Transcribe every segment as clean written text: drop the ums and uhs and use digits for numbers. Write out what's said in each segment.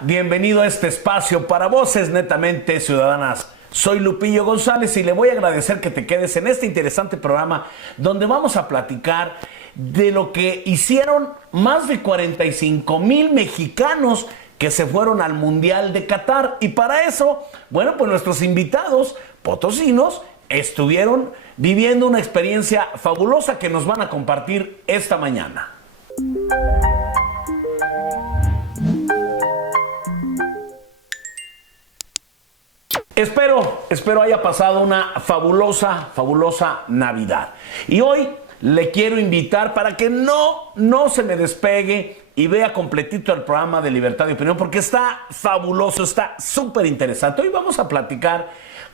bienvenido a este espacio para voces netamente ciudadanas. Soy Lupillo González y le voy a agradecer que te quedes en este interesante programa donde vamos a platicar de lo que hicieron más de 45,000 mexicanos que se fueron al Mundial de Qatar. Y para eso, bueno, pues nuestros invitados potosinos estuvieron viviendo una experiencia fabulosa que nos van a compartir esta mañana. Espero haya pasado una fabulosa Navidad. Y hoy le quiero invitar para que no se me despegue y vea completito el programa de Libertad de Opinión, porque está fabuloso, está súper interesante. Hoy vamos a platicar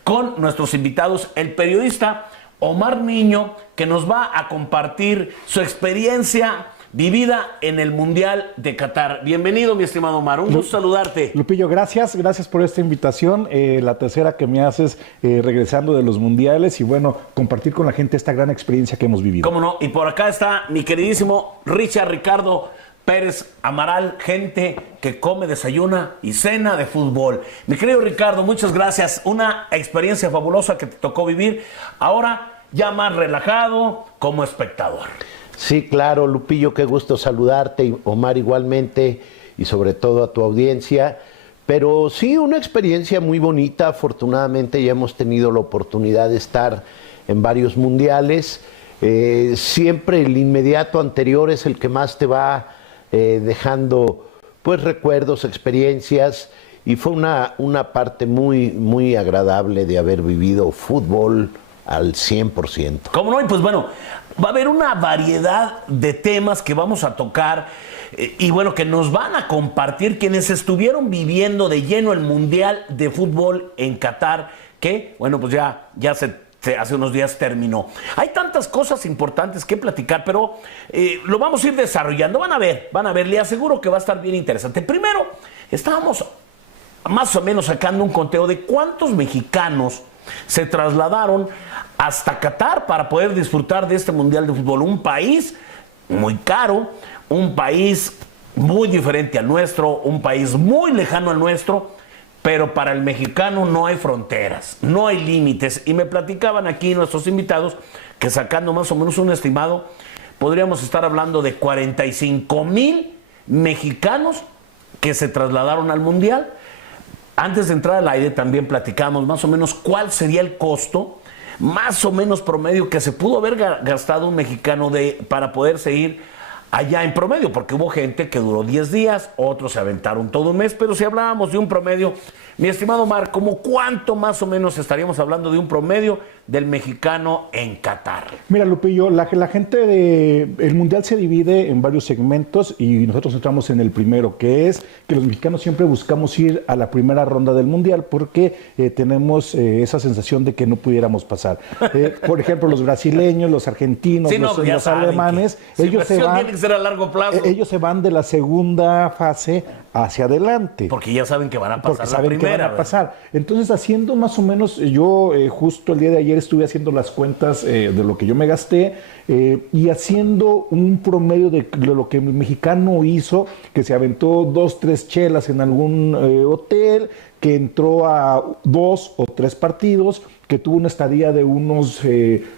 con nuestros invitados, el periodista Omar Niño, que nos va a compartir su experiencia vivida en el Mundial de Qatar. Bienvenido, mi estimado Omar, un gusto saludarte. Lupillo, gracias por esta invitación, la tercera que me haces regresando de los mundiales y bueno, compartir con la gente esta gran experiencia que hemos vivido. Cómo no, y por acá está mi queridísimo Ricardo Pérez Amaral, gente que come, desayuna y cena de fútbol. Mi querido Ricardo, muchas gracias, una experiencia fabulosa que te tocó vivir, ahora ya más relajado como espectador. Sí, claro, Lupillo, qué gusto saludarte, y Omar igualmente, y sobre todo a tu audiencia. Pero sí, una experiencia muy bonita. Afortunadamente ya hemos tenido la oportunidad de estar en varios mundiales. Siempre el inmediato anterior es el que más te va dejando pues recuerdos, experiencias, y fue una parte muy agradable de haber vivido fútbol al 100%. ¿Cómo no? Y pues bueno, va a haber una variedad de temas que vamos a tocar y bueno, que nos van a compartir quienes estuvieron viviendo de lleno el Mundial de Fútbol en Qatar, que bueno, pues ya hace unos días terminó. Hay tantas cosas importantes que platicar, pero lo vamos a ir desarrollando. Van a ver, le aseguro que va a estar bien interesante. Primero, estábamos más o menos sacando un conteo de cuántos mexicanos se trasladaron hasta Qatar para poder disfrutar de este Mundial de Fútbol. Un país muy caro, un país muy diferente al nuestro, un país muy lejano al nuestro, pero para el mexicano no hay fronteras, no hay límites. Y me platicaban aquí nuestros invitados que sacando más o menos un estimado, podríamos estar hablando de 45,000 mexicanos que se trasladaron al Mundial. Antes de entrar al aire también platicamos más o menos cuál sería el costo, más o menos promedio, que se pudo haber gastado un mexicano para poderse ir allá en promedio, porque hubo gente que duró 10 días, otros se aventaron todo un mes, pero si hablábamos de un promedio, mi estimado Omar, ¿cómo cuánto más o menos estaríamos hablando de un promedio del mexicano en Qatar? Mira, Lupillo, la gente el Mundial se divide en varios segmentos y nosotros entramos en el primero, que es que los mexicanos siempre buscamos ir a la primera ronda del Mundial porque tenemos esa sensación de que no pudiéramos pasar. Por ejemplo, los brasileños, los argentinos, sí, los alemanes, ellos se van, tiene que ser a largo plazo. Ellos se van de la segunda fase hacia adelante. Porque ya saben que van a pasar porque saben la primera. Que van a pasar. Entonces, haciendo más o menos, yo justo el día de ayer estuve haciendo las cuentas de lo que yo me gasté y haciendo un promedio de lo que el mexicano hizo, que se aventó 2, 3 chelas en algún hotel, que entró a 2 o 3 partidos, que tuvo una estadía de unos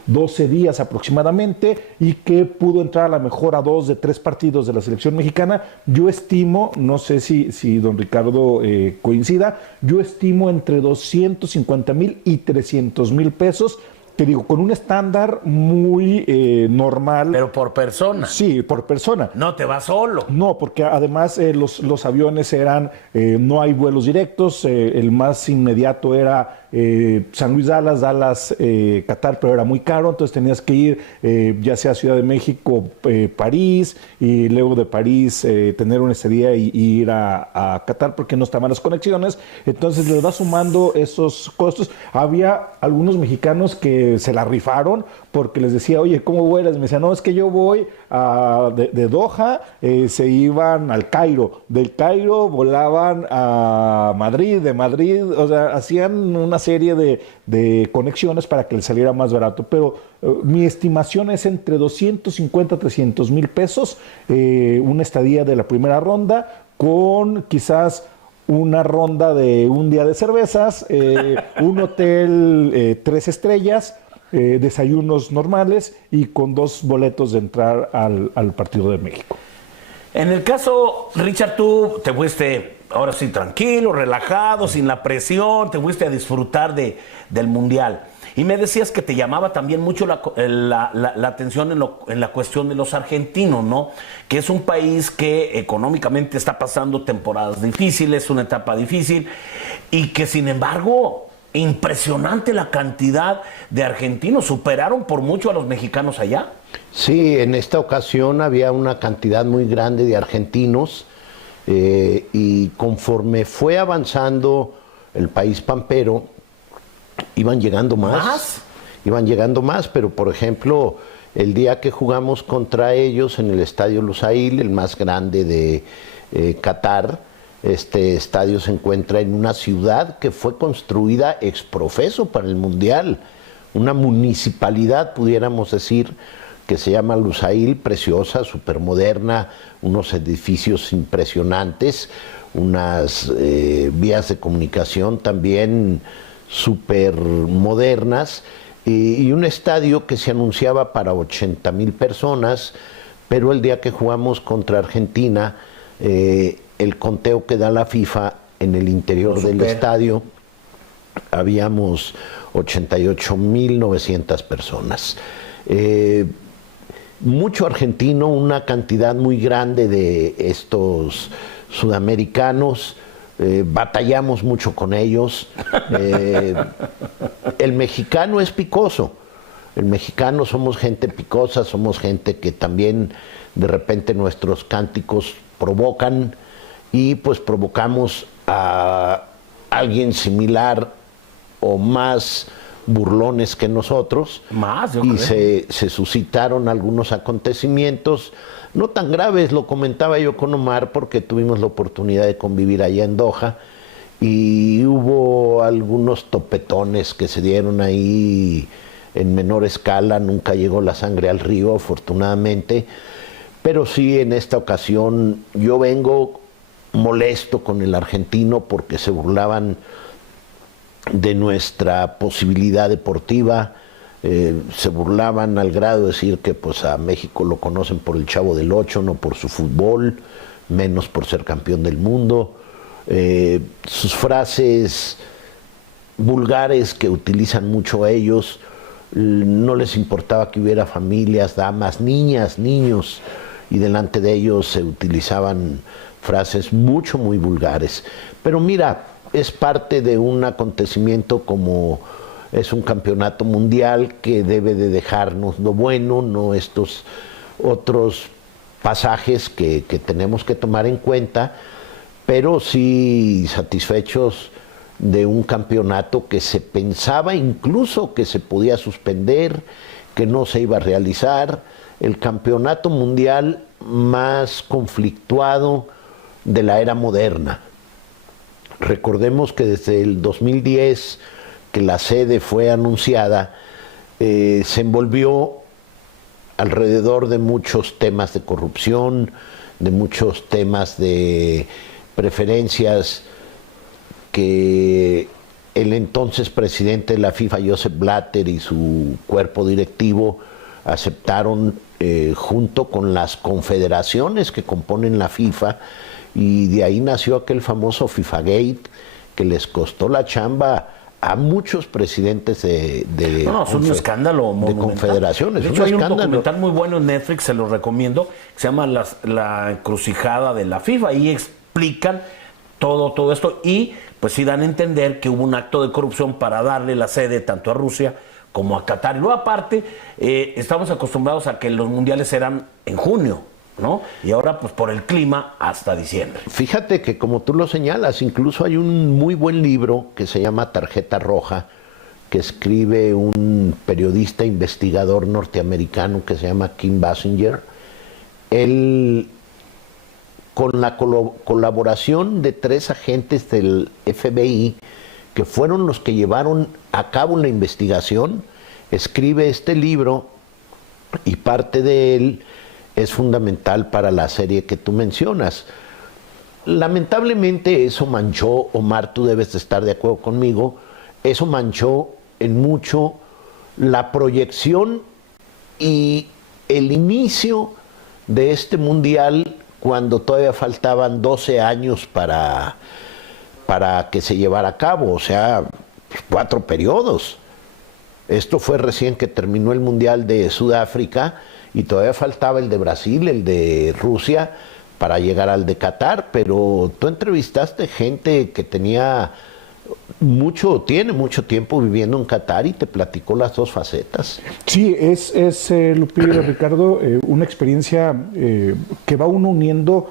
12 días aproximadamente y que pudo entrar a la mejor a 2 de 3 partidos de la selección mexicana. Yo estimo, no sé si don Ricardo coincida, yo estimo entre 250,000 y 300,000 pesos. Te digo, con un estándar muy normal. Pero por persona. Sí, por persona. No te vas solo. No, porque además los aviones eran, no hay vuelos directos, el más inmediato era San Luis Dallas, Qatar, pero era muy caro, entonces tenías que ir ya sea a Ciudad de México, París, y luego de París tener una estadía y ir a Qatar porque no estaban las conexiones, entonces le vas sumando esos costos. Había algunos mexicanos que se la rifaron porque les decía, oye, ¿cómo vuelas? Me decían, no, es que yo voy de Doha, se iban al Cairo, del Cairo volaban a Madrid, de Madrid, o sea, hacían una serie de conexiones para que les saliera más barato, pero mi estimación es entre 250 a 300,000 pesos, una estadía de la primera ronda, con quizás una ronda de un día de cervezas, un hotel 3 estrellas, desayunos normales y con 2 boletos de entrar al partido de México. En el caso, Richard, tú te fuiste ahora sí tranquilo, relajado, sin la presión, te fuiste a disfrutar del Mundial. Y me decías que te llamaba también mucho la atención en la cuestión de los argentinos, ¿no? Que es un país que económicamente está pasando temporadas difíciles, una etapa difícil, y que sin embargo, impresionante la cantidad de argentinos, superaron por mucho a los mexicanos allá. Sí, en esta ocasión había una cantidad muy grande de argentinos y conforme fue avanzando el país pampero, iban llegando más. Iban llegando más, pero por ejemplo, el día que jugamos contra ellos en el Estadio Lusail, el más grande de Qatar, este estadio se encuentra en una ciudad que fue construida ex profeso para el Mundial, una municipalidad, pudiéramos decir, que se llama Lusail, preciosa, supermoderna, unos edificios impresionantes, unas vías de comunicación también súper modernas, y un estadio que se anunciaba para 80,000 personas, pero el día que jugamos contra Argentina, el conteo que da la FIFA en el interior del estadio, habíamos 88,900 personas. Mucho argentino, una cantidad muy grande de estos sudamericanos, batallamos mucho con ellos. El mexicano es picoso, el mexicano somos gente picosa, somos gente que también de repente nuestros cánticos provocan y pues provocamos a alguien similar o más burlones que nosotros, y se suscitaron algunos acontecimientos no tan graves. Lo comentaba yo con Omar porque tuvimos la oportunidad de convivir allá en Doha y hubo algunos topetones que se dieron ahí en menor escala. Nunca llegó la sangre al río, afortunadamente, pero sí, en esta ocasión yo vengo molesto con el argentino porque se burlaban de nuestra posibilidad deportiva, se burlaban al grado de decir que pues a México lo conocen por el Chavo del Ocho, no por su fútbol, menos por ser campeón del mundo. Sus frases vulgares que utilizan mucho ellos, no les importaba que hubiera familias, damas, niñas, niños, y delante de ellos se utilizaban frases muy vulgares. Pero mira, es parte de un acontecimiento como es un campeonato mundial que debe de dejarnos lo bueno, no estos otros pasajes que tenemos que tomar en cuenta, pero sí satisfechos de un campeonato que se pensaba incluso que se podía suspender, que no se iba a realizar, el campeonato mundial más conflictuado de la era moderna. Recordemos que desde el 2010, que la sede fue anunciada, se envolvió alrededor de muchos temas de corrupción, de muchos temas de preferencias que el entonces presidente de la FIFA, Joseph Blatter, y su cuerpo directivo aceptaron junto con las confederaciones que componen la FIFA, y de ahí nació aquel famoso FIFAgate que les costó la chamba a muchos presidentes de es un escándalo monumental. Confederaciones. De hecho, hay un documental muy bueno en Netflix, se lo recomiendo, que se llama La encrucijada de la FIFA. Ahí explican todo esto y pues sí dan a entender que hubo un acto de corrupción para darle la sede tanto a Rusia como a Qatar. Y luego aparte, estamos acostumbrados a que los mundiales eran en junio, ¿no? Y ahora, pues por el clima, hasta diciembre. Fíjate que como tú lo señalas, incluso hay un muy buen libro que se llama Tarjeta Roja, que escribe un periodista investigador norteamericano que se llama Kim Basinger. Él, con la colaboración de 3 agentes del FBI, que fueron los que llevaron a cabo la investigación, escribe este libro, y parte de él es fundamental para la serie que tú mencionas. lamentablemente eso manchó, Omar, tú debes de estar de acuerdo conmigo, eso manchó en mucho la proyección y el inicio de este mundial cuando todavía faltaban 12 años para que se llevara a cabo, o sea, 4 periodos. Esto fue recién que terminó el mundial de Sudáfrica y todavía faltaba el de Brasil, el de Rusia, para llegar al de Qatar, pero tú entrevistaste gente que tiene mucho tiempo viviendo en Qatar y te platicó las dos facetas. Sí, es Lupillo, Ricardo, una experiencia que va uno uniendo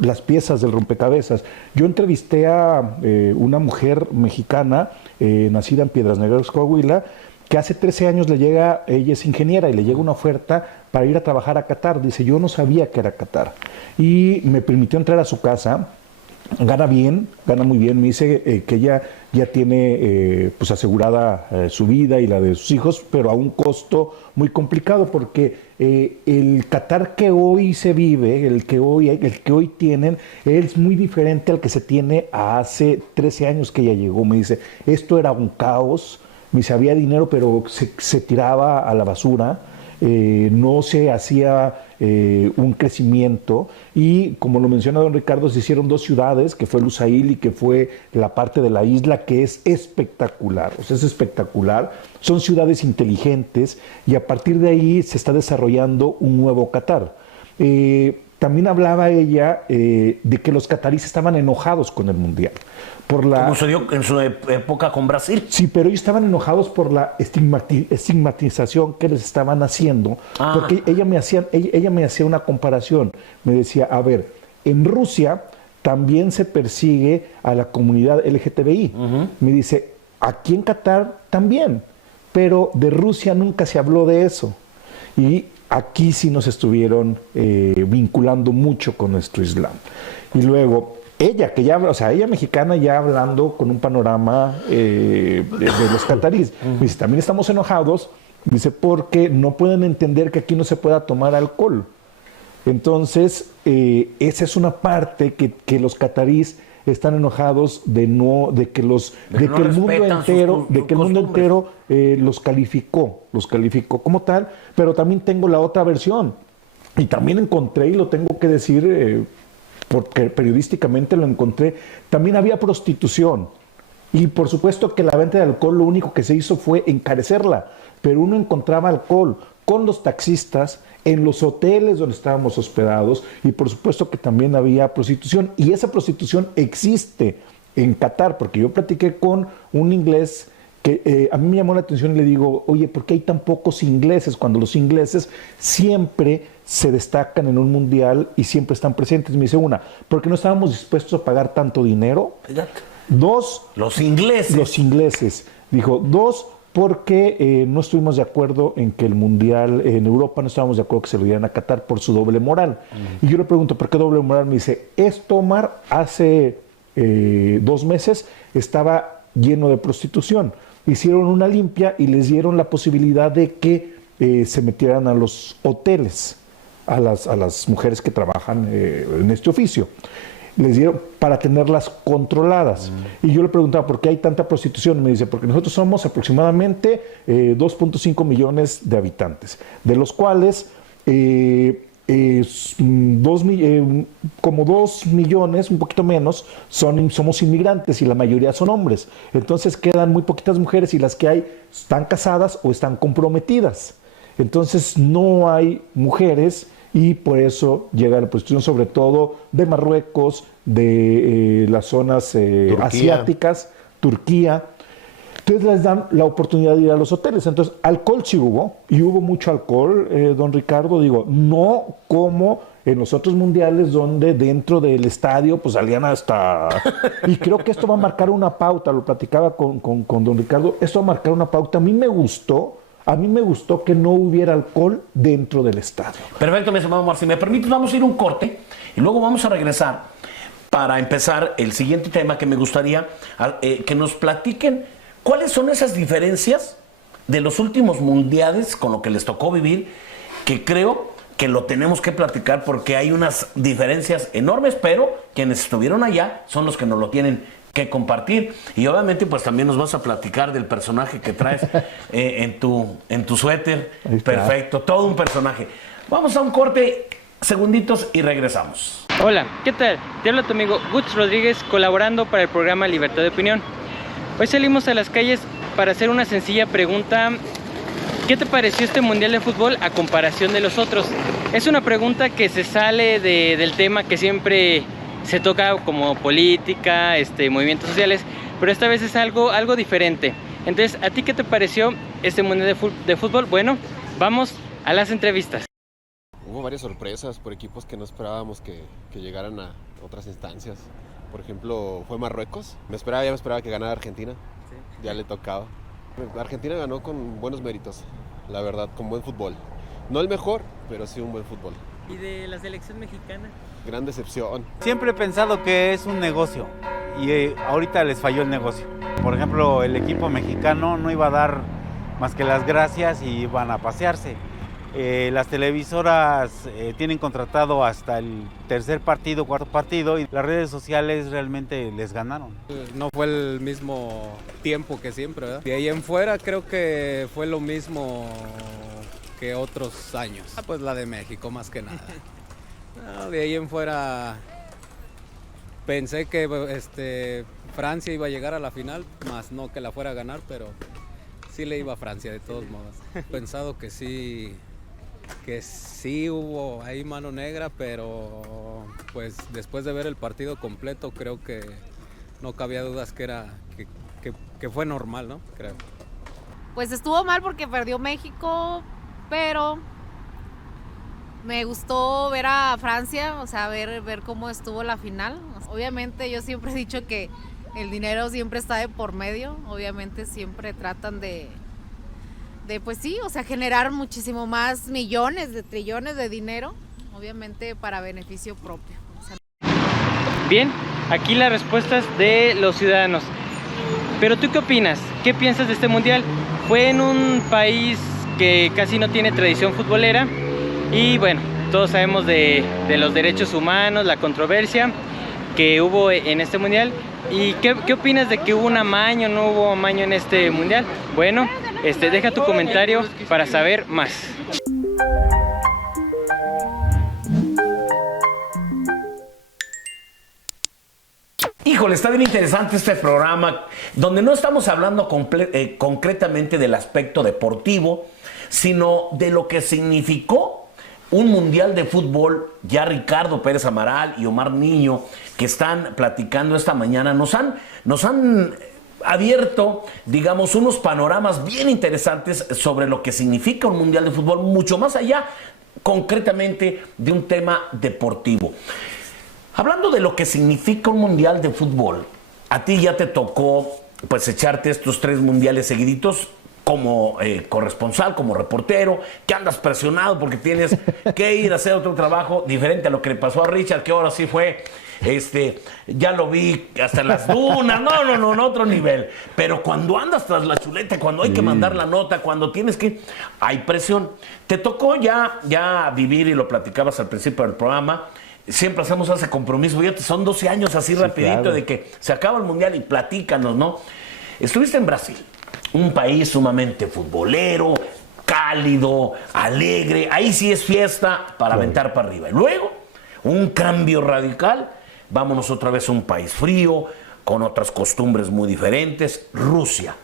las piezas del rompecabezas. Yo entrevisté a una mujer mexicana nacida en Piedras Negras, Coahuila, que hace 13 años ella es ingeniera y le llega una oferta para ir a trabajar a Qatar. Dice, yo no sabía que era Qatar. Y me permitió entrar a su casa. Gana muy bien. Me dice que ella ya tiene pues asegurada su vida y la de sus hijos, pero a un costo muy complicado, porque el Qatar que hoy se vive, el que hoy tienen, es muy diferente al que se tiene hace 13 años que ella llegó. Me dice, esto era un caos. Me dice, había dinero, pero se tiraba a la basura. No se hacía un crecimiento, y como lo menciona don Ricardo, se hicieron 2 ciudades, que fue Lusail y que fue la parte de la isla, que es espectacular, o sea, es espectacular. Son ciudades inteligentes y a partir de ahí se está desarrollando un nuevo Qatar. También hablaba ella de que los cataríes estaban enojados con el Mundial. Como se dio en su época con Brasil. Sí, pero ellos estaban enojados por la estigmatización que les estaban haciendo. Porque ella me hacía una comparación. Me decía, a ver, en Rusia también se persigue a la comunidad LGTBI. Me dice, aquí en Qatar también, pero de Rusia nunca se habló de eso. Y aquí sí nos estuvieron vinculando mucho con nuestro Islam. Y luego, ella mexicana, ya hablando con un panorama de los cataríes. Dice, también estamos enojados, dice, porque no pueden entender que aquí no se pueda tomar alcohol. Entonces, esa es una parte que los cataríes están enojados de que el mundo entero los calificó como tal. Pero también tengo la otra versión, y también encontré, y lo tengo que decir porque periodísticamente lo encontré, también había prostitución, y por supuesto que la venta de alcohol lo único que se hizo fue encarecerla, pero uno encontraba alcohol con los taxistas en los hoteles donde estábamos hospedados, y por supuesto que también había prostitución, y esa prostitución existe en Qatar, porque yo platiqué con un inglés que a mí me llamó la atención y le digo, oye, ¿por qué hay tan pocos ingleses cuando los ingleses siempre se destacan en un mundial y siempre están presentes? Me dice, una, porque no estábamos dispuestos a pagar tanto dinero. Fíjate. 2, los ingleses. Dijo, 2, porque no estuvimos de acuerdo en que el mundial en Europa, no estábamos de acuerdo que se lo dieran a Qatar por su doble moral. Y yo le pregunto, ¿por qué doble moral? Me dice, esto, Omar, hace 2 meses estaba lleno de prostitución. Hicieron una limpia y les dieron la posibilidad de que se metieran a los hoteles, a las mujeres que trabajan en este oficio. Les dieron para tenerlas controladas. Y yo le preguntaba, ¿por qué hay tanta prostitución? Me dice, porque nosotros somos aproximadamente 2.5 millones de habitantes, de los cuales como 2 millones, un poquito menos, somos inmigrantes, y la mayoría son hombres. Entonces quedan muy poquitas mujeres, y las que hay están casadas o están comprometidas. Entonces no hay mujeres, y por eso llega la prostitución, sobre todo de Marruecos, de las zonas asiáticas, Turquía. Entonces les dan la oportunidad de ir a los hoteles. Entonces, alcohol sí hubo, y hubo mucho alcohol, don Ricardo, digo, no como en los otros mundiales donde dentro del estadio pues salían hasta... Y creo que esto va a marcar una pauta, lo platicaba con don Ricardo, esto va a marcar una pauta. A mí me gustó que no hubiera alcohol dentro del estadio. Perfecto, mi estimado Omar. Si me permites, vamos a ir a un corte y luego vamos a regresar para empezar el siguiente tema, que me gustaría que nos platiquen cuáles son esas diferencias de los últimos mundiales con lo que les tocó vivir, que creo que lo tenemos que platicar porque hay unas diferencias enormes, pero quienes estuvieron allá son los que nos lo tienen que compartir. Y obviamente pues también nos vas a platicar del personaje que traes en tu suéter. Perfecto, todo un personaje. Vamos a un corte, segunditos, y regresamos. Hola, ¿qué tal? Te habla tu amigo Guts Rodríguez, colaborando para el programa Libertad de Opinión. Hoy salimos a las calles para hacer una sencilla pregunta. ¿Qué te pareció este Mundial de Fútbol a comparación de los otros? Es una pregunta que se sale del tema que siempre se toca, como política, movimientos sociales, pero esta vez es algo diferente. Entonces, ¿a ti qué te pareció este Mundial de Fútbol? Bueno, vamos a las entrevistas. Hubo varias sorpresas por equipos que no esperábamos que llegaran a otras instancias. Por ejemplo, fue Marruecos. Ya me esperaba que ganara Argentina. Sí. Ya le tocaba. Argentina ganó con buenos méritos, la verdad, con buen fútbol. No el mejor, pero sí un buen fútbol. ¿Y de la selección mexicana? Gran decepción. Siempre he pensado que es un negocio y ahorita les falló el negocio. Por ejemplo, el equipo mexicano no iba a dar más que las gracias y iban a pasearse. Las televisoras tienen contratado hasta el tercer partido, cuarto partido, y las redes sociales realmente les ganaron. No fue el mismo tiempo que siempre, ¿verdad? De ahí en fuera creo que fue lo mismo que otros años. Pues la de México más que nada. No, de ahí en fuera pensé que Francia iba a llegar a la final, más no que la fuera a ganar, pero sí le iba a Francia de todos modos. Pensado que sí hubo ahí mano negra, pero pues después de ver el partido completo creo que no cabía dudas que fue normal, ¿no? Creo. Pues estuvo mal porque perdió México, pero me gustó ver a Francia, o sea, ver cómo estuvo la final. Obviamente yo siempre he dicho que el dinero siempre está de por medio, obviamente siempre tratan de pues sí, o sea, generar muchísimo más millones, de trillones de dinero, obviamente para beneficio propio. O sea, Bien, aquí las respuestas de los ciudadanos. Pero ¿tú qué opinas? ¿Qué piensas de este mundial? Fue en un país que casi no tiene tradición futbolera y bueno, todos sabemos de los derechos humanos, la controversia que hubo en este mundial. ¿Y qué opinas de que hubo un amaño, no hubo amaño en este mundial? Bueno, deja tu comentario para saber más. Híjole, está bien interesante este programa, donde no estamos hablando concretamente del aspecto deportivo, sino de lo que significó un mundial de fútbol. Ya Ricardo Pérez Amaral y Omar Niño, que están platicando esta mañana, nos han abierto, digamos, unos panoramas bien interesantes sobre lo que significa un mundial de fútbol, mucho más allá, concretamente, de un tema deportivo. Hablando de lo que significa un mundial de fútbol, a ti ya te tocó, pues, echarte estos 3 mundiales seguiditos como corresponsal, como reportero, que andas presionado porque tienes que ir a hacer otro trabajo diferente a lo que le pasó a Richard, que ahora sí fue, ya lo vi hasta en las dunas, no, otro nivel. Pero cuando andas tras la chuleta, cuando hay que mandar la nota, cuando tienes que, hay presión. Te tocó ya vivir, y lo platicabas al principio del programa, siempre hacemos ese compromiso, fíjate, son 12 años así, sí, rapidito, claro, de que se acaba el mundial y platícanos, ¿no? Estuviste en Brasil, un país sumamente futbolero, cálido, alegre, ahí sí es fiesta para aventar para arriba. Y luego, un cambio radical, vámonos otra vez a un país frío, con otras costumbres muy diferentes, Rusia.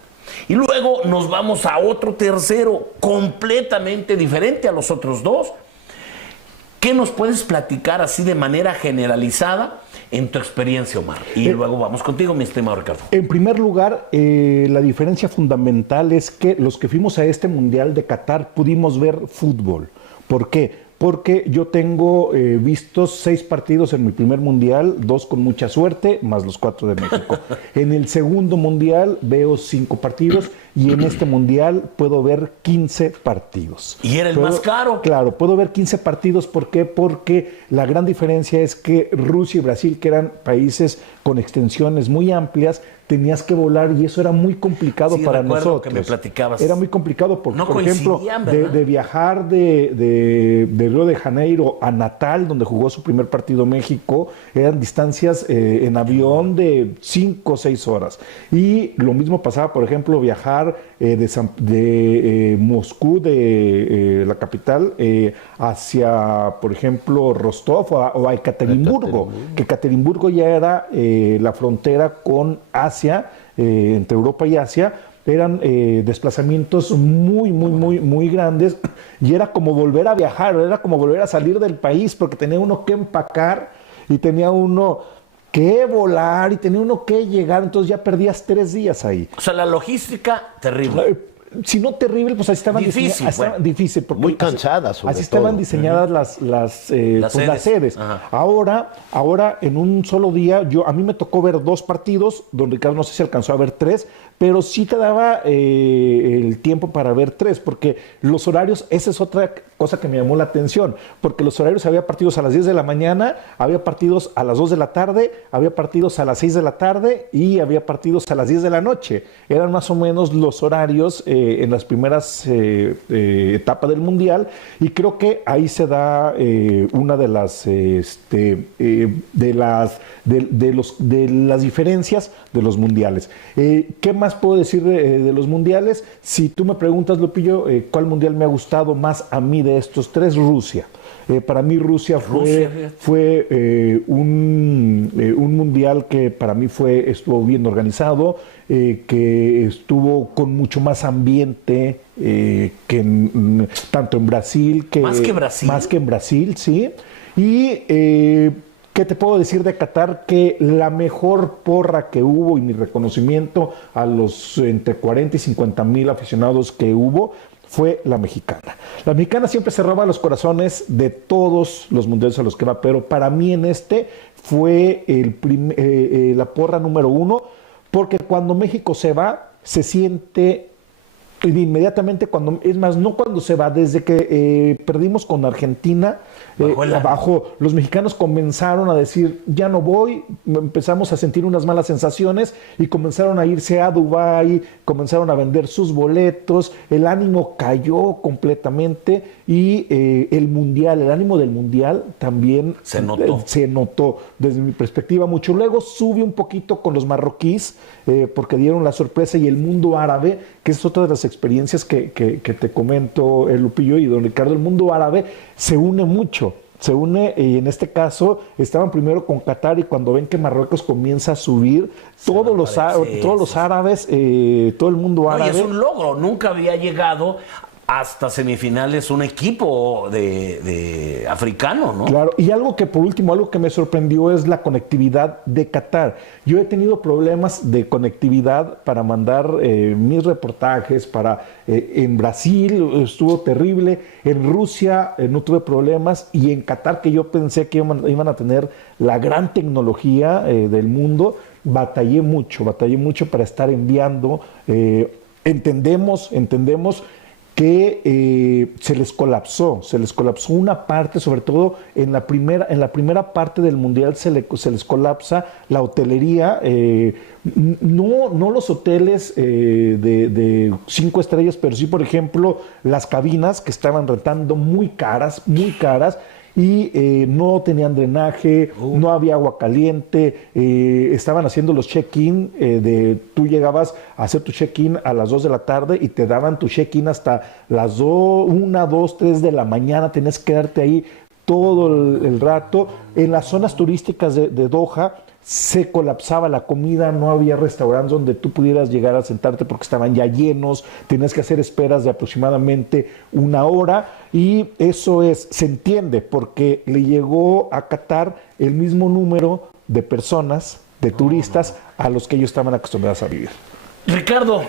Y luego nos vamos a otro tercero, completamente diferente a los otros dos. ¿Qué nos puedes platicar así de manera generalizada en tu experiencia, Omar? Y luego vamos contigo, mi estimado Ricardo. En primer lugar, la diferencia fundamental es que los que fuimos a este Mundial de Qatar pudimos ver fútbol. ¿Por qué? Porque yo tengo vistos 6 partidos en mi primer Mundial, 2 con mucha suerte, más los 4 de México. En el segundo Mundial veo 5 partidos y en este mundial puedo ver 15 partidos. Y era el más caro. Claro, puedo ver 15 partidos. ¿Por qué? Porque la gran diferencia es que Rusia y Brasil, que eran países con extensiones muy amplias, tenías que volar y eso era muy complicado para nosotros. Que me platicabas. Era muy complicado porque, no por ejemplo, de viajar de Río de Janeiro a Natal, donde jugó su primer partido México, eran distancias en avión de 5 o 6 horas. Y lo mismo pasaba, por ejemplo, viajar de Moscú, de la capital, hacia, por ejemplo, Rostov o a Ekaterimburgo, que Ekaterimburgo ya era la frontera con Asia, entre Europa y Asia. Eran desplazamientos muy grandes y era como volver a viajar, era como volver a salir del país porque tenía uno que empacar y tenía uno que volar y tenía uno que llegar, entonces ya perdías 3 días ahí. O sea, la logística, terrible. Si no terrible, pues así estaban difícil, porque muy cansadas. Así estaban diseñadas las sedes. Ahora, en un solo día, a mí me tocó ver 2 partidos, don Ricardo no sé si alcanzó a ver 3, pero sí te daba el tiempo para ver 3, porque los horarios, esa es otra cosa que me llamó la atención, porque los horarios, había partidos a las 10 de la mañana, había partidos a las 2 de la tarde, había partidos a las 6 de la tarde y había partidos a las 10 de la noche. Eran más o menos los horarios en las primeras etapas del Mundial, y creo que ahí se da una de las diferencias de los mundiales. ¿Qué más puedo decir de los mundiales? Si tú me preguntas, Lupillo, ¿cuál mundial me ha gustado más a mí de estos 3? Rusia. Para mí Rusia fue un mundial que para mí estuvo bien organizado, que estuvo con mucho más ambiente tanto en Brasil más que en Brasil, sí. Y ¿qué te puedo decir de Qatar? Que la mejor porra que hubo, y mi reconocimiento a los entre 40 y 50 mil aficionados que hubo, fue la mexicana. La mexicana siempre se roba los corazones de todos los mundiales a los que va, pero para mí en este fue la porra número 1, porque cuando México se va, se siente inmediatamente, no cuando se va, desde que perdimos con Argentina, abajo, los mexicanos comenzaron a decir, ya no voy, empezamos a sentir unas malas sensaciones y comenzaron a irse a Dubái, comenzaron a vender sus boletos, el ánimo cayó completamente y el ánimo del mundial también se notó desde mi perspectiva mucho. Luego sube un poquito con los marroquíes, porque dieron la sorpresa, y el mundo árabe, que es otra de las experiencias que te comento, Lupillo y don Ricardo. El mundo árabe se une mucho, y en este caso estaban primero con Qatar, y cuando ven que Marruecos comienza a subir, todos los árabes, todo el mundo árabe. Y es un logro, nunca había llegado hasta semifinales un equipo de africano, ¿no? Claro, y algo que me sorprendió es la conectividad de Qatar. Yo he tenido problemas de conectividad para mandar mis reportajes, en Brasil estuvo terrible, en Rusia no tuve problemas, y en Qatar, que yo pensé que iban a tener la gran tecnología del mundo, batallé mucho para estar enviando. Entendemos que se les colapsó una parte, sobre todo en la primera parte del mundial se les colapsa la hotelería, no los hoteles de 5 estrellas, pero sí, por ejemplo, las cabinas que estaban rentando muy caras, y no tenían drenaje, no había agua caliente, estaban haciendo los check-in, tú llegabas a hacer tu check-in a las 2 de la tarde y te daban tu check-in hasta las 1, 2, 3 de la mañana, tenías que quedarte ahí todo el rato. En las zonas turísticas de Doha se colapsaba la comida, no había restaurantes donde tú pudieras llegar a sentarte porque estaban ya llenos, tenías que hacer esperas de aproximadamente 1 hora, y eso se entiende porque le llegó a Qatar el mismo número de personas, de turistas, a los que ellos estaban acostumbrados a vivir. Ricardo,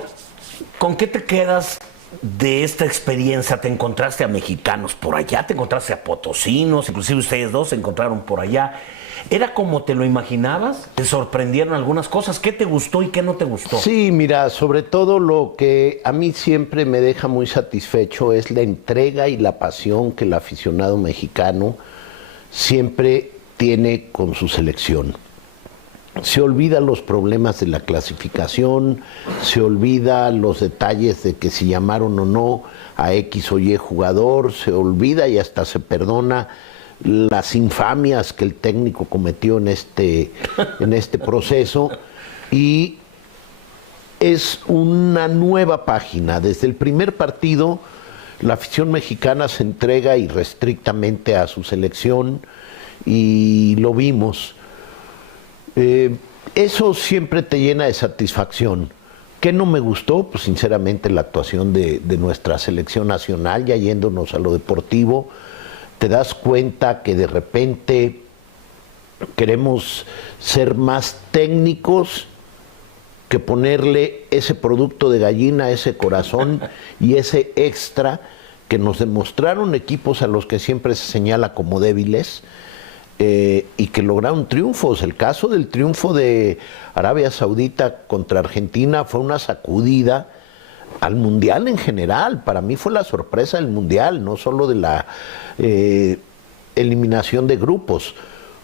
¿con qué te quedas de esta experiencia? ¿Te encontraste a mexicanos por allá? ¿Te encontraste a potosinos? Inclusive ustedes dos se encontraron por allá. ¿Era como te lo imaginabas? ¿Te sorprendieron algunas cosas? ¿Qué te gustó y qué no te gustó? Sí, mira, sobre todo lo que a mí siempre me deja muy satisfecho es la entrega y la pasión que el aficionado mexicano siempre tiene con su selección. Se olvida los problemas de la clasificación, se olvida los detalles de que si llamaron o no a X o Y jugador, se olvida y hasta se perdona las infamias que el técnico cometió en este proceso, y es una nueva página. Desde el primer partido, la afición mexicana se entrega irrestrictamente a su selección y lo vimos. Eso siempre te llena de satisfacción. ¿Qué no me gustó? Pues sinceramente la actuación de nuestra selección nacional, ya yéndonos a lo deportivo. Te das cuenta que de repente queremos ser más técnicos que ponerle ese producto de gallina, ese corazón y ese extra que nos demostraron equipos a los que siempre se señala como débiles, y que lograron triunfos. El caso del triunfo de Arabia Saudita contra Argentina fue una sacudida al Mundial en general. Para mí fue la sorpresa del Mundial, no solo de la eliminación de grupos,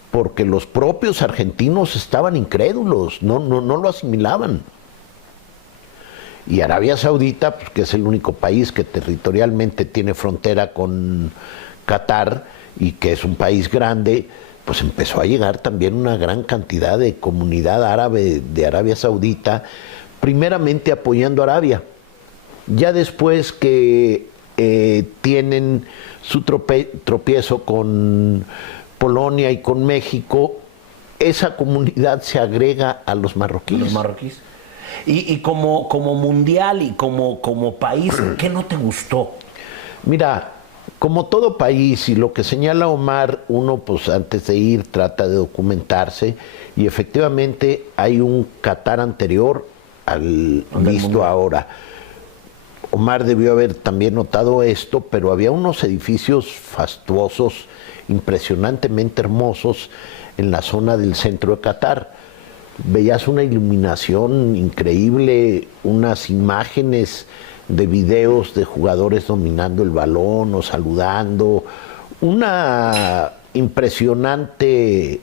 porque los propios argentinos estaban incrédulos, no lo asimilaban. Y Arabia Saudita, pues, que es el único país que territorialmente tiene frontera con Qatar y que es un país grande, pues empezó a llegar también una gran cantidad de comunidad árabe de Arabia Saudita, primeramente apoyando a Arabia. Ya después que tienen su tropiezo con Polonia y con México, esa comunidad se agrega a los marroquíes. Los marroquíes. Y como mundial y como país, ¿qué no te gustó? Mira, como todo país, y lo que señala Omar, uno pues antes de ir trata de documentarse, y efectivamente hay un Qatar anterior al visto ahora. Omar debió haber también notado esto, pero había unos edificios fastuosos, impresionantemente hermosos en la zona del centro de Qatar. Veías una iluminación increíble, unas imágenes de videos de jugadores dominando el balón o saludando, una impresionante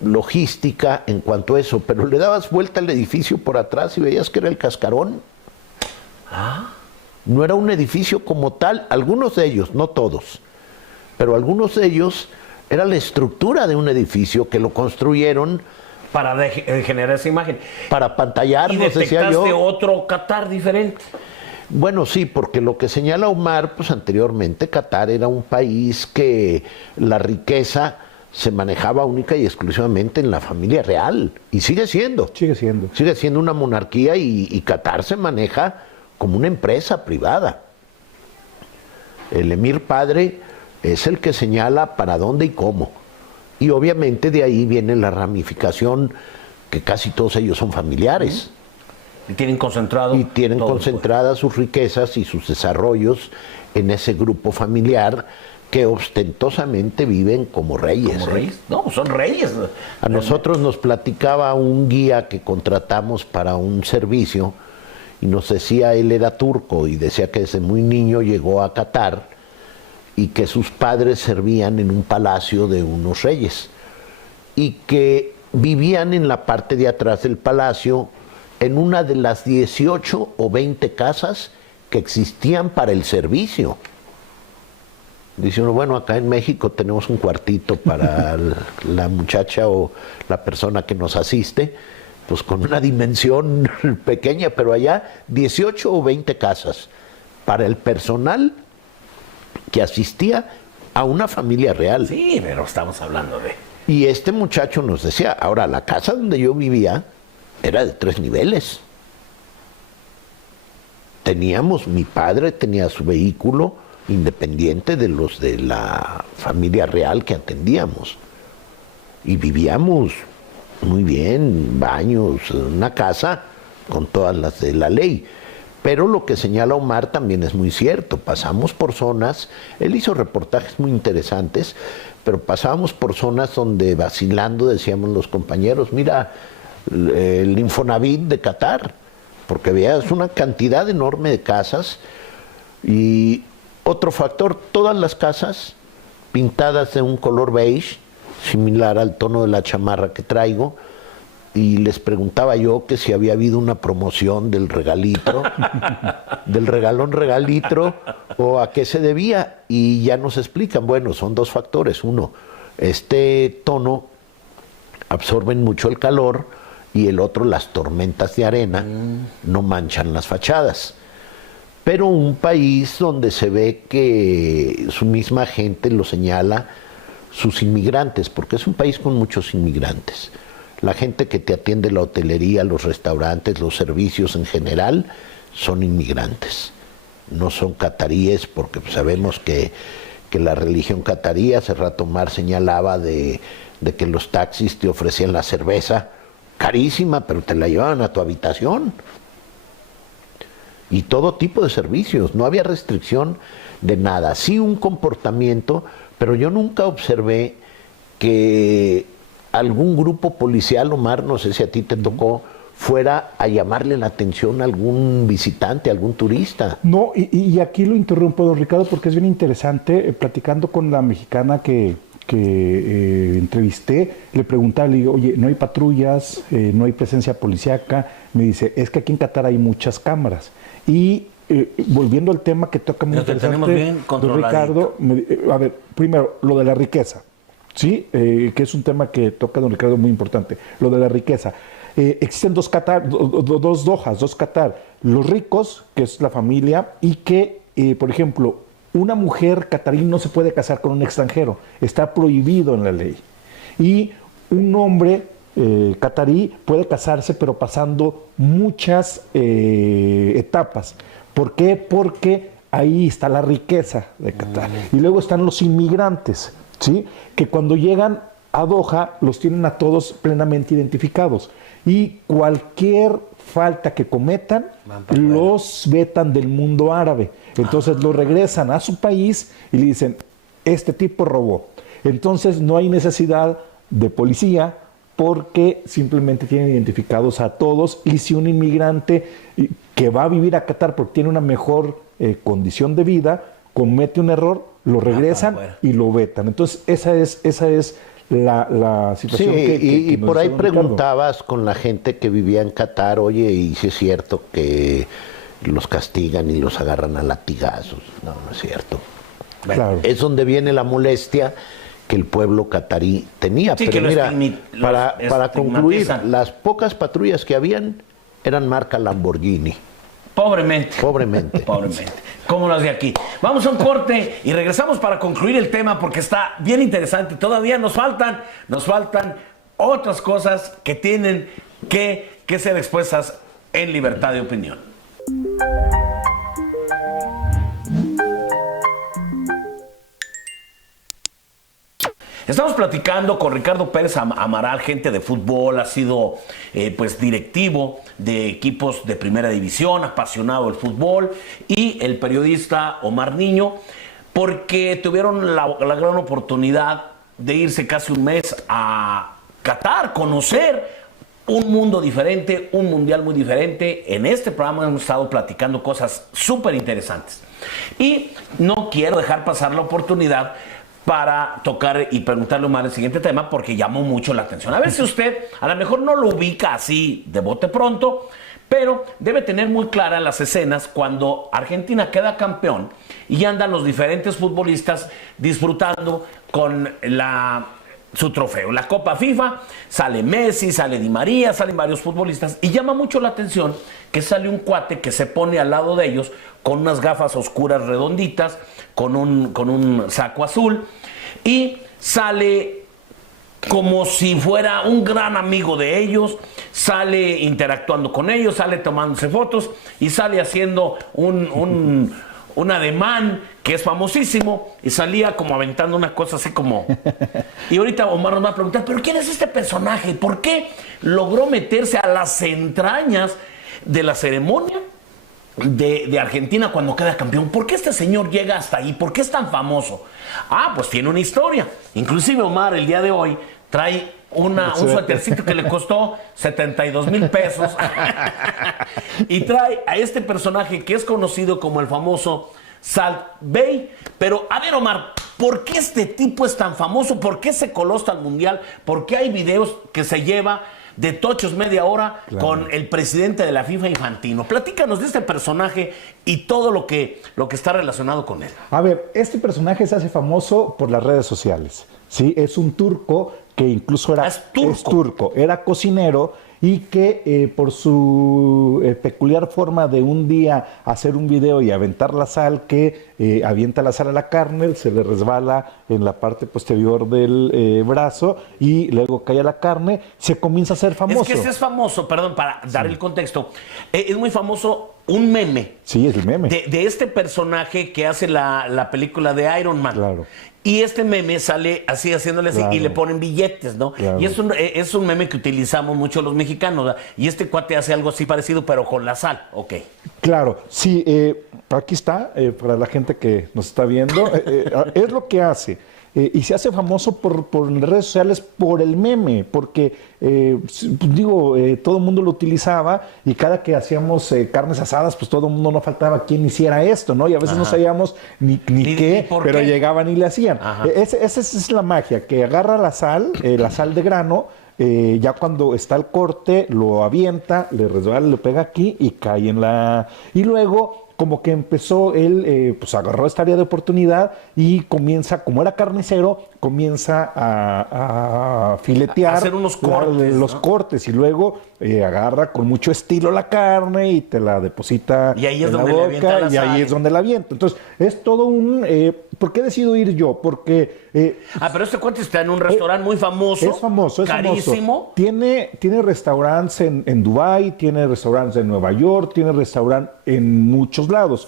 logística en cuanto a eso, pero le dabas vuelta al edificio por atrás y veías que era el Cascarón. No era un edificio como tal, algunos de ellos, no todos, pero algunos de ellos era la estructura de un edificio que lo construyeron para generar esa imagen. Para pantallarnos, ¿Y decía yo. detectaste otro Qatar diferente? Bueno, sí, porque lo que señala Omar, pues anteriormente Qatar era un país que la riqueza se manejaba única y exclusivamente en la familia real. Y sigue siendo. Sigue siendo. Sigue siendo una monarquía y Qatar se maneja como una empresa privada. El emir padre es el que señala para dónde y cómo. Y obviamente de ahí viene la ramificación, que casi todos ellos son familiares. Y tienen concentrado. Y tienen concentradas sus riquezas y sus desarrollos en ese grupo familiar que ostentosamente viven como reyes. ¿Como reyes? No, son reyes. A nosotros nos platicaba un guía que contratamos para un servicio y nos decía, él era turco y decía que desde muy niño llegó a Qatar y que sus padres servían en un palacio de unos reyes y que vivían en la parte de atrás del palacio en una de las 18 o 20 casas que existían para el servicio. Dice uno, bueno, acá en México tenemos un cuartito para la muchacha o la persona que nos asiste, pues con una dimensión pequeña, pero allá 18 o 20 casas para el personal que asistía a una familia real. Sí, pero estamos hablando de... Y este muchacho nos decía, ahora la casa donde yo vivía era de 3 niveles. Mi padre tenía su vehículo independiente de los de la familia real que atendíamos. Y vivíamos muy bien, baños, una casa con todas las de la ley. Pero lo que señala Omar también es muy cierto. Pasamos por zonas, él hizo reportajes muy interesantes, pero pasábamos por zonas donde vacilando decíamos los compañeros, mira, el Infonavit de Qatar, porque veías una cantidad enorme de casas. Y otro factor, todas las casas pintadas de un color beige, similar al tono de la chamarra que traigo, y les preguntaba yo que si había habido una promoción del regalitro, del regalón regalitro, o a qué se debía, y ya nos explican, bueno, son dos factores. Uno, este tono absorben mucho el calor, y el otro, las tormentas de arena no manchan las fachadas. Pero un país donde se ve que su misma gente lo señala, sus inmigrantes, porque es un país con muchos inmigrantes. La gente que te atiende la hotelería, los restaurantes, los servicios en general, son inmigrantes. No son cataríes, porque sabemos que la religión catarí, hace rato Omar señalaba de que los taxis te ofrecían la cerveza, carísima, pero te la llevaban a tu habitación. Y todo tipo de servicios, no había restricción de nada. Sí un comportamiento, pero yo nunca observé que algún grupo policial, Omar, no sé si a ti te tocó, fuera a llamarle la atención a algún visitante, a algún turista. No, y aquí lo interrumpo, don Ricardo, porque es bien interesante. Platicando con la mexicana que entrevisté, le preguntaba, le digo, oye, no hay patrullas, no hay presencia policíaca. Me dice, es que aquí en Qatar hay muchas cámaras. Y volviendo al tema que toca muy interesante, don Ricardo, a ver, primero, lo de la riqueza, ¿sí? Que es un tema que toca don Ricardo muy importante, lo de la riqueza. Existen dos Qatar, dos Dohas, dos Qatar, los ricos, que es la familia, y que, por ejemplo, una mujer qatarí no se puede casar con un extranjero, está prohibido en la ley. Y un hombre qatarí puede casarse, pero pasando muchas etapas. ¿Por qué? Porque ahí está la riqueza de Qatar. Y luego están los inmigrantes, ¿sí? Que cuando llegan a Doha los tienen a todos plenamente identificados. Y cualquier falta que cometan, los vetan del mundo árabe. Entonces los regresan a su país y le dicen, este tipo robó. Entonces no hay necesidad de policía, porque simplemente tienen identificados a todos. Y si un inmigrante que va a vivir a Qatar porque tiene una mejor condición de vida, comete un error, lo regresan y lo vetan. Entonces esa es la situación que por ahí Ricardo. Preguntabas con la gente que vivía en Qatar, oye, y si es cierto que los castigan y los agarran a latigazos. No, no es cierto. Claro. Es donde viene la molestia que el pueblo catarí tenía. Sí, pero mira, para concluir, estigmatizan. las pocas patrullas que habían eran marca Lamborghini. Pobremente. Pobremente. Pobremente. Como las de aquí. Vamos a un corte y regresamos para concluir el tema porque está bien interesante. Todavía nos faltan otras cosas que tienen que ser expuestas en libertad de opinión. Estamos platicando con Ricardo Pérez Amaral, gente de fútbol, ha sido pues directivo de equipos de primera división, apasionado del fútbol, y el periodista Omar Niño, porque tuvieron la gran oportunidad de irse casi un mes a Qatar, conocer un mundo diferente, un mundial muy diferente. En este programa hemos estado platicando cosas súper interesantes. Y no quiero dejar pasar la oportunidad para tocar y preguntarle a Omar el siguiente tema, porque llamó mucho la atención. A ver si usted a lo mejor no lo ubica así de bote pronto, pero debe tener muy claras las escenas cuando Argentina queda campeón y andan los diferentes futbolistas disfrutando con su trofeo, la Copa FIFA. Sale Messi, sale Di María, salen varios futbolistas, y llama mucho la atención que sale un cuate que se pone al lado de ellos con unas gafas oscuras redonditas, con un saco azul, y sale como si fuera un gran amigo de ellos, sale interactuando con ellos, sale tomándose fotos y sale haciendo un ademán que es famosísimo, y salía como aventando una cosa así como... Y ahorita Omar nos va a preguntar, ¿pero quién es este personaje? ¿Por qué logró meterse a las entrañas de la ceremonia de Argentina cuando queda campeón. ¿Por qué este señor llega hasta ahí? ¿Por qué es tan famoso? Pues tiene una historia. Inclusive Omar el día de hoy trae un suétercito que le costó 72,000 pesos y trae a este personaje que es conocido como el famoso Salt Bay. Pero a ver, Omar, ¿por qué este tipo es tan famoso? ¿Por qué se coló hasta el Mundial? ¿Por qué hay videos que se lleva de tochos media hora con el presidente de la FIFA, Infantino? Platícanos de este personaje y todo lo que está relacionado con él. A ver, este personaje se hace famoso por las redes sociales, ¿sí? Es un turco que incluso era es turco, era cocinero y que por su peculiar forma de un día hacer un video y aventar la sal, que avienta la sal a la carne, se le resbala en la parte posterior del brazo y luego cae a la carne, se comienza a hacer famoso. Es que ese es famoso, perdón, para dar el contexto, es muy famoso un meme. Sí, es el meme. De este personaje que hace la película de Iron Man. Claro. Y este meme sale así, haciéndole así, y le ponen billetes, ¿no? Claro. Y es un meme que utilizamos mucho los mexicanos, ¿verdad? Y este cuate hace algo así parecido, pero con la sal, ok. Claro, sí, aquí está, para la gente que nos está viendo, es lo que hace. Y se hace famoso por las redes sociales por el meme, porque, todo el mundo lo utilizaba y cada que hacíamos carnes asadas, pues todo el mundo, no faltaba quien hiciera esto, ¿no? Y a veces no sabíamos ni qué, pero llegaban y le hacían. Esa es la magia, que agarra la sal de grano, ya cuando está el corte, lo avienta, le resbala, le pega aquí y cae en la... Y luego... como que empezó él, pues agarró esta área de oportunidad y comienza, como era carnicero, comienza a filetear, a hacer unos cortes, los cortes, y luego agarra con mucho estilo la carne y te la deposita y ahí es en donde la le avienta boca, la y sal. ahí es donde la avienta. Entonces, es todo un... ¿por qué decido ir yo? Porque... pero este cuate está en un restaurante muy famoso. Es famoso, es carísimo. famoso. Tiene restaurantes en Dubái, tiene restaurantes en Nueva York, tiene restaurantes en muchos lados.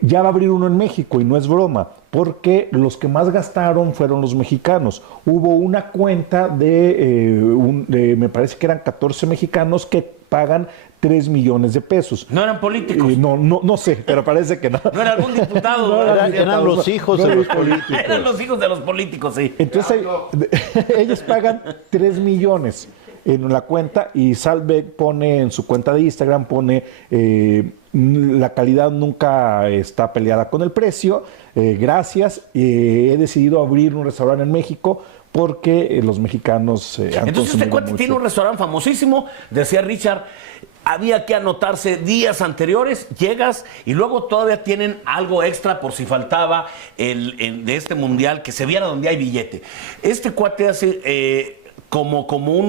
Ya va a abrir uno en México y no es broma, porque los que más gastaron fueron los mexicanos. Hubo una cuenta de me parece que eran 14 mexicanos que pagan 3 millones de pesos. ¿No eran políticos? No sé, pero parece que no. ¿No era algún diputado? No eran los hijos de los políticos. Eran los hijos de los políticos, sí. Entonces ellos pagan 3 millones en la cuenta, y Salbeck pone en su cuenta de Instagram, pone la calidad nunca está peleada con el precio, gracias, he decidido abrir un restaurante en México porque los mexicanos han Entonces este cuate mucho. tiene un restaurante famosísimo, decía Richard, había que anotarse días anteriores, llegas y luego todavía tienen algo extra por si faltaba de este mundial, que se viera donde hay billete. Este cuate hace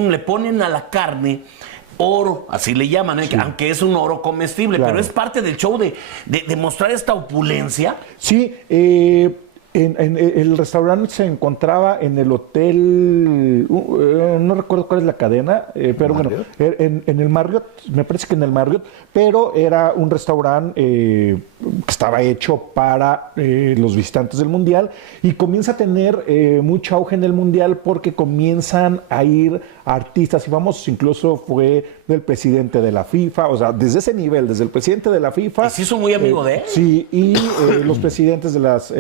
le ponen a la carne oro, así le llaman, sí, aunque es un oro comestible, claro, pero es parte del show de mostrar esta opulencia. Sí, el restaurante se encontraba en el hotel, no recuerdo cuál es la cadena, pero bueno, en el Marriott, me parece que en el Marriott, pero era un restaurante que estaba hecho para los visitantes del Mundial, y comienza a tener mucho auge en el Mundial porque comienzan a ir artistas y famosos, incluso fue del presidente de la FIFA, o sea, desde ese nivel, desde el presidente de la FIFA. ¿Y se hizo muy amigo de él? Sí, y los presidentes de las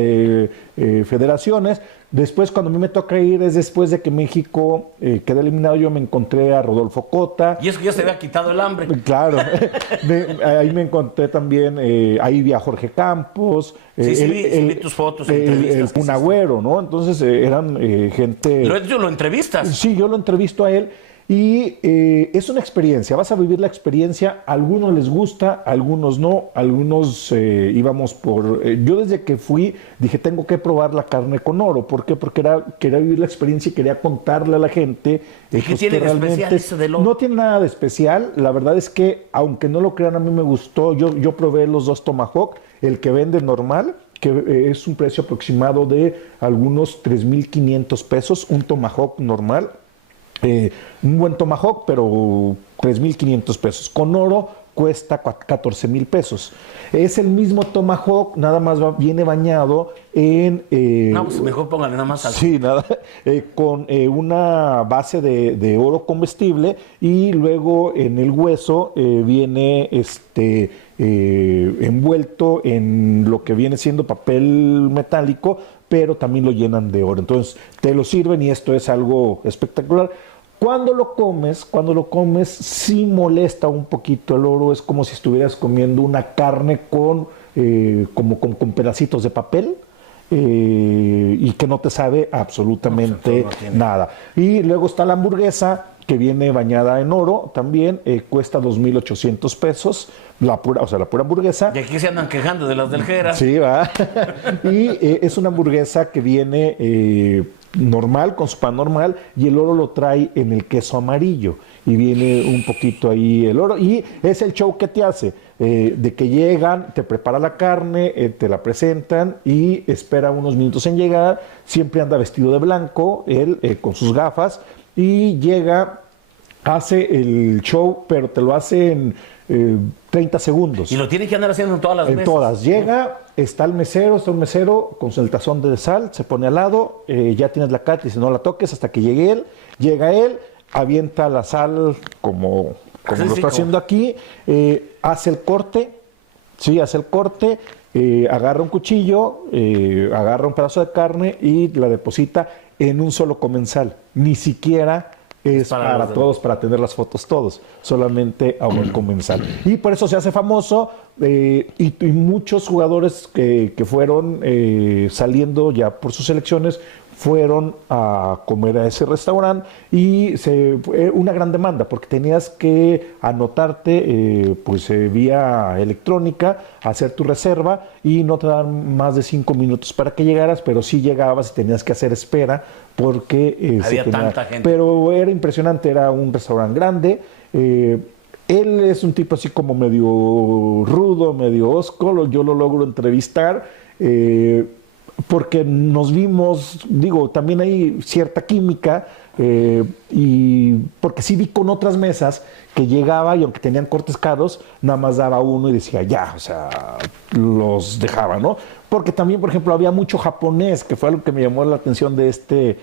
federaciones. Después, cuando a mí me toca ir, es después de que México queda eliminado, yo me encontré a Rodolfo Cota. Y eso que ya se había quitado el hambre. Claro. Ahí me encontré también, ahí vi a Jorge Campos. Sí, vi tus fotos, el Kun Agüero, ¿no? Entonces eran gente... ¿Lo entrevistas? Sí, yo lo entrevisto a él. Y es una experiencia, vas a vivir la experiencia, a algunos les gusta, a algunos no, algunos íbamos por... yo desde que fui dije, tengo que probar la carne con oro. ¿Por qué? Porque quería vivir la experiencia y quería contarle a la gente. ¿Y qué tiene de especial eso del oro? No tiene nada de especial, la verdad es que, aunque no lo crean, a mí me gustó. Yo probé los dos Tomahawk, el que vende normal, que es un precio aproximado de algunos 3,500 pesos, un Tomahawk normal. Un buen Tomahawk, pero 3,500 pesos. Con oro cuesta 14,000 pesos. Es el mismo Tomahawk, nada más viene bañado en... No, pues mejor póngale nada más al... Sí, nada, con una base de oro comestible, y luego en el hueso viene envuelto en lo que viene siendo papel metálico, pero también lo llenan de oro. Entonces te lo sirven y esto es algo espectacular. Cuando lo comes, sí molesta un poquito el oro. Es como si estuvieras comiendo una carne con pedacitos de papel. Y que no te sabe absolutamente nada. Y luego está la hamburguesa, que viene bañada en oro también, cuesta 2,800 pesos, la pura hamburguesa. Y aquí se andan quejando de las del Jera. Sí, va. Y es una hamburguesa que viene normal, con su pan normal, y el oro lo trae en el queso amarillo, y viene un poquito ahí el oro, y es el show que te hace, de que llegan, te prepara la carne, te la presentan, y espera unos minutos en llegar. Siempre anda vestido de blanco, él con sus gafas, y llega, hace el show, pero te lo hace en 30 segundos. Y lo tiene que andar haciendo en todas las mesas. En todas. Llega, está el mesero con el tazón de sal, se pone al lado, ya tienes la carta y dice no la toques hasta que llegue él. Llega él, avienta la sal como lo está haciendo aquí, hace el corte, agarra un cuchillo, agarra un pedazo de carne y la deposita en un solo comensal. Ni siquiera es para todos, para tener las fotos todos, solamente a un comensal. Y por eso se hace famoso, y muchos jugadores que fueron saliendo ya por sus selecciones fueron a comer a ese restaurante, y fue una gran demanda porque tenías que anotarte vía electrónica, hacer tu reserva, y no te daban más de 5 minutos para que llegaras, pero sí llegabas y tenías que hacer espera porque había tanta gente. Pero era impresionante, era un restaurante grande. Él es un tipo así como medio rudo, medio osco, yo lo logro entrevistar, porque nos vimos, también hay cierta química, y porque sí vi con otras mesas que llegaba y aunque tenían cortes caros, nada más daba uno y decía ya, o sea, los dejaba, ¿no? Porque también, por ejemplo, había mucho japonés, que fue algo que me llamó la atención de este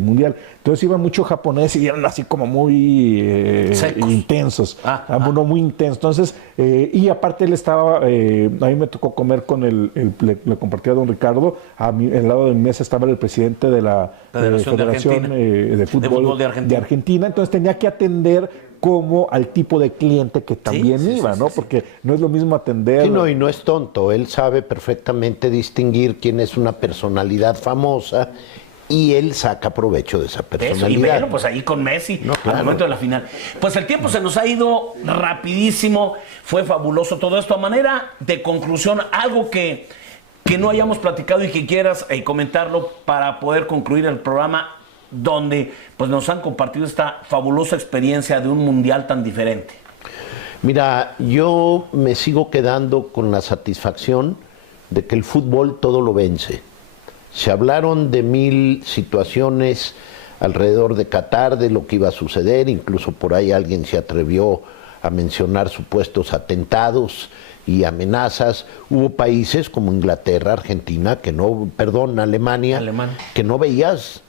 mundial. Entonces iba mucho japonés y eran así como muy intensos, muy intensos. Entonces, y aparte él estaba, a mí me tocó comer con le compartí a don Ricardo, al lado de mi mesa estaba el presidente de la Federación de Fútbol de Argentina. Entonces tenía que atender como al tipo de cliente que también iba, ¿no? Porque no es lo mismo atender... Sí, y no es tonto, él sabe perfectamente distinguir quién es una personalidad famosa, y él saca provecho de esa personalidad. Eso, y bueno, pues ahí con Messi, al momento de la final. Pues el tiempo se nos ha ido rapidísimo, fue fabuloso todo esto. A manera de conclusión, algo que no hayamos platicado y que quieras comentarlo para poder concluir el programa, donde pues nos han compartido esta fabulosa experiencia de un mundial tan diferente. Mira, yo me sigo quedando con la satisfacción de que el fútbol todo lo vence. Se hablaron de 1000 situaciones alrededor de Qatar, de lo que iba a suceder, incluso por ahí alguien se atrevió a mencionar supuestos atentados y amenazas. Hubo países como Inglaterra, Argentina, Alemania, que no veías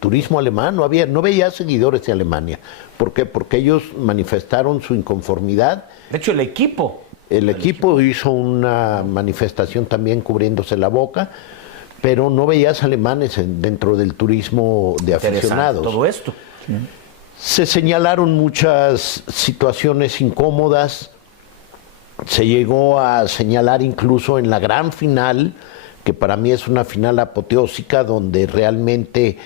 turismo alemán, no veías seguidores de Alemania. ¿Por qué? Porque ellos manifestaron su inconformidad. De hecho, el equipo hizo una manifestación también cubriéndose la boca, pero no veías alemanes dentro del turismo de aficionados. Todo esto. Sí. Se señalaron muchas situaciones incómodas. Se llegó a señalar incluso en la gran final, que para mí es una final apoteósica, donde realmente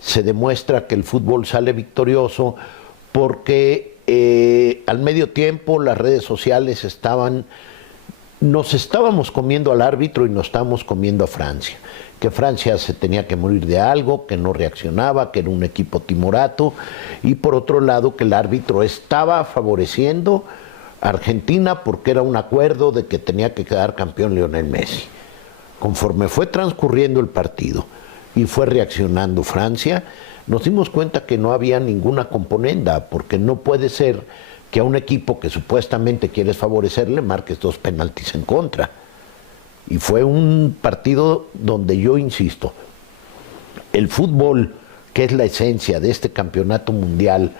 se demuestra que el fútbol sale victorioso, porque al medio tiempo las redes sociales nos estábamos comiendo al árbitro y nos estábamos comiendo a Francia. Que Francia se tenía que morir de algo, que no reaccionaba, que era un equipo timorato, y por otro lado que el árbitro estaba favoreciendo Argentina porque era un acuerdo de que tenía que quedar campeón Lionel Messi. Conforme fue transcurriendo el partido y fue reaccionando Francia, nos dimos cuenta que no había ninguna componenda, porque no puede ser que a un equipo que supuestamente quieres favorecerle marques 2 penaltis en contra. Y fue un partido donde yo insisto, el fútbol, que es la esencia de este campeonato mundial,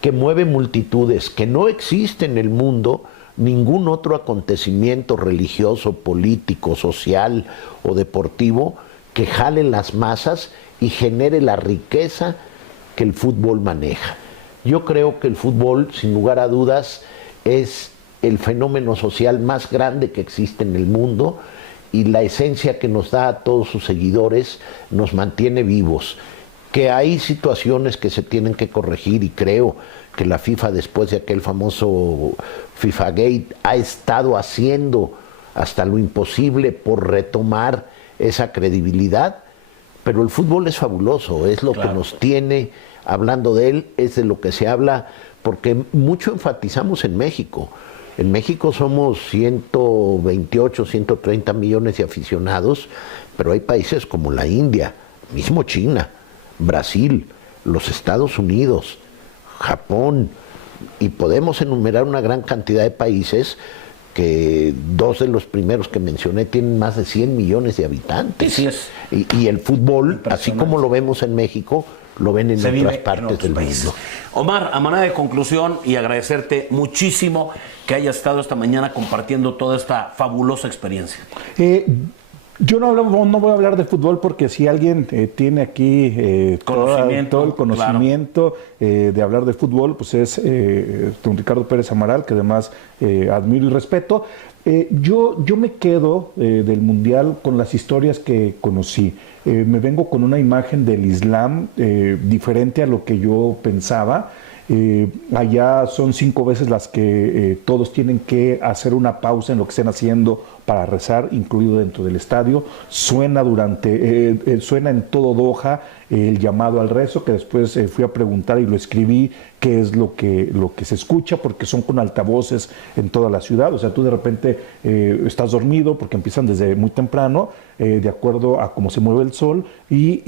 que mueve multitudes, que no existe en el mundo ningún otro acontecimiento religioso, político, social o deportivo que jale las masas y genere la riqueza que el fútbol maneja. Yo creo que el fútbol, sin lugar a dudas, es el fenómeno social más grande que existe en el mundo, y la esencia que nos da a todos sus seguidores nos mantiene vivos. Que hay situaciones que se tienen que corregir, y creo que la FIFA, después de aquel famoso FIFA Gate, ha estado haciendo hasta lo imposible por retomar esa credibilidad, pero el fútbol es fabuloso, es lo que nos tiene hablando de él, es de lo que se habla, porque mucho enfatizamos en México. En México somos 128, 130 millones de aficionados, pero hay países como la India, mismo China, Brasil, los Estados Unidos, Japón, y podemos enumerar una gran cantidad de países que 2 de los primeros que mencioné tienen más de 100 millones de habitantes. Sí, es. Y el fútbol, así como lo vemos en México, lo ven en otras partes del mundo. Omar, a manera de conclusión, y agradecerte muchísimo que hayas estado esta mañana compartiendo toda esta fabulosa experiencia. Yo no voy a hablar de fútbol, porque si alguien tiene aquí todo el conocimiento de hablar de fútbol, pues es don Ricardo Pérez Amaral, que además admiro y respeto. Yo me quedo del Mundial con las historias que conocí. Me vengo con una imagen del Islam diferente a lo que yo pensaba. Allá son 5 veces las que todos tienen que hacer una pausa en lo que estén haciendo para rezar, incluido dentro del estadio. Suena en todo Doha el llamado al rezo, que después fui a preguntar y lo escribí, qué es lo que se escucha, porque son con altavoces en toda la ciudad. O sea, tú de repente estás dormido, porque empiezan desde muy temprano, de acuerdo a cómo se mueve el sol, y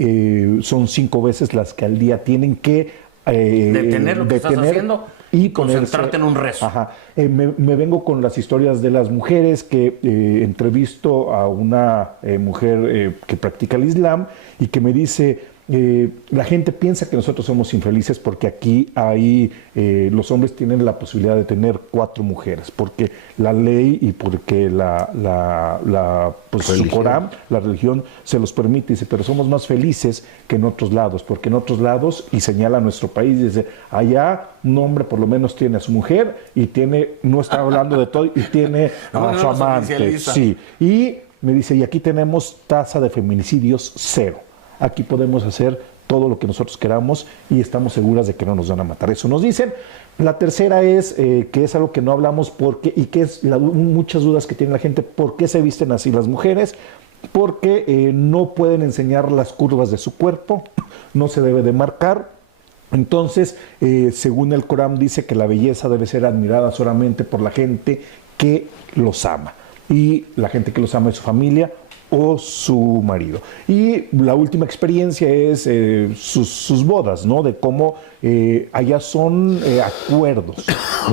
son 5 veces las que al día tienen que detener lo que estás haciendo y concentrarte en un rezo. Ajá. Me vengo con las historias de las mujeres, que entrevisto a una mujer que practica el Islam y que me dice: la gente piensa que nosotros somos infelices porque aquí los hombres tienen la posibilidad de tener 4 mujeres, porque la ley y porque su Corán, la religión, se los permite. Dice, pero somos más felices que en otros lados, porque en otros lados, y señala nuestro país, dice, allá un hombre por lo menos tiene a su mujer y no está hablando de todo, y tiene a su amante. Sí. Y me dice, y aquí tenemos tasa de feminicidios 0. Aquí podemos hacer todo lo que nosotros queramos y estamos seguras de que no nos van a matar. Eso nos dicen. La tercera es, que es algo que no hablamos, y que es muchas dudas que tiene la gente: ¿por qué se visten así las mujeres? Porque no pueden enseñar las curvas de su cuerpo, no se debe de marcar. Entonces, según el Corán, dice que la belleza debe ser admirada solamente por la gente que los ama. Y la gente que los ama es su familia o su marido. Y la última experiencia es sus bodas, ¿no? De cómo allá son acuerdos.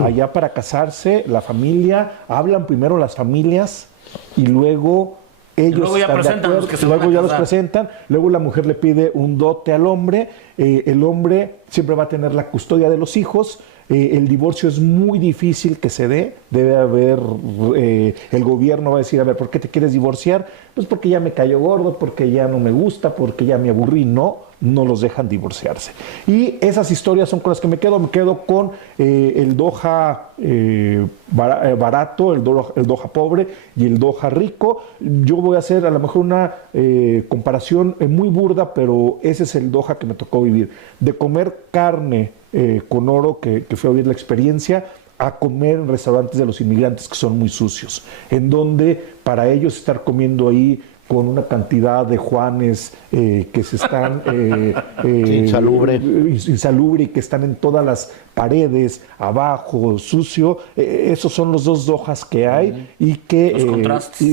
Allá, para casarse, la familia, hablan primero las familias y luego ellos luego ya presentan los que se van a luego ya los casar. presentan, luego la mujer le pide un dote al hombre, el hombre siempre va a tener la custodia de los hijos. El divorcio es muy difícil que se dé, debe haber, el gobierno va a decir, a ver, ¿por qué te quieres divorciar? Pues porque ya me cayó gordo, porque ya no me gusta, porque ya me aburrí. No los dejan divorciarse. Y esas historias son con las que me quedo con el Doha barato, el Doha pobre y el Doha rico. Yo voy a hacer a lo mejor una comparación muy burda, pero ese es el Doha que me tocó vivir. De comer carne con oro, que fue a vivir la experiencia, a comer en restaurantes de los inmigrantes que son muy sucios, en donde para ellos estar comiendo ahí con una cantidad de juanes que se están insalubre y que están en todas las paredes, abajo, sucio. Esos son los 2 Dohas que hay, y que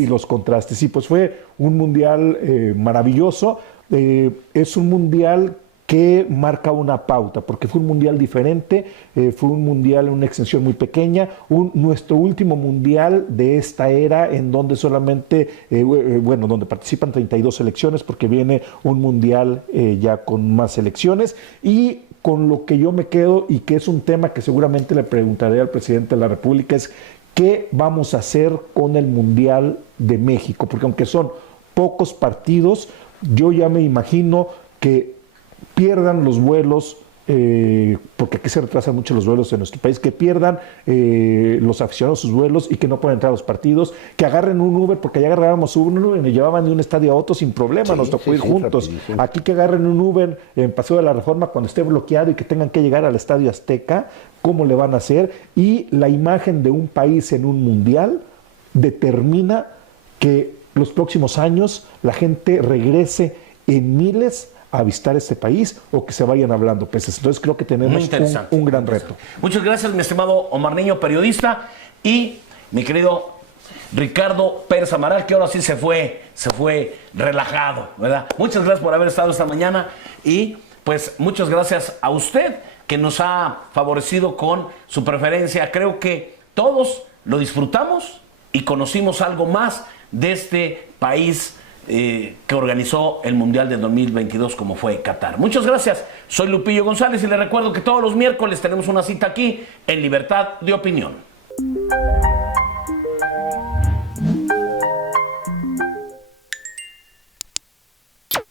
los contrastes. Sí, pues fue un mundial maravilloso. Es un mundial que marca una pauta, porque fue un mundial diferente, fue un mundial en una extensión muy pequeña, nuestro último mundial de esta era en donde solamente, donde participan 32 selecciones, porque viene un mundial ya con más selecciones, y con lo que yo me quedo, y que es un tema que seguramente le preguntaré al presidente de la República, es qué vamos a hacer con el Mundial de México, porque aunque son pocos partidos, yo ya me imagino que pierdan los vuelos, porque aquí se retrasan mucho los vuelos en nuestro país, que pierdan los aficionados sus vuelos y que no puedan entrar a los partidos, que agarren un Uber, porque allá agarrábamos un Uber y nos llevaban de un estadio a otro sin problema, nos tocó ir juntos. Rapidísimo. Aquí que agarren un Uber en Paseo de la Reforma cuando esté bloqueado y que tengan que llegar al Estadio Azteca, ¿cómo le van a hacer? Y la imagen de un país en un mundial determina que los próximos años la gente regrese en miles a visitar este país o que se vayan hablando peces. Entonces creo que tenemos un gran reto. Muchas gracias, mi estimado Omar Niño, periodista, y mi querido Ricardo Pérez Amaral, que ahora sí se fue relajado, ¿verdad? Muchas gracias por haber estado esta mañana y pues muchas gracias a usted que nos ha favorecido con su preferencia. Creo que todos lo disfrutamos y conocimos algo más de este país que organizó el Mundial del 2022 como fue Qatar. Muchas gracias, soy Lupillo González y les recuerdo que todos los miércoles tenemos una cita aquí en Libertad de Opinión.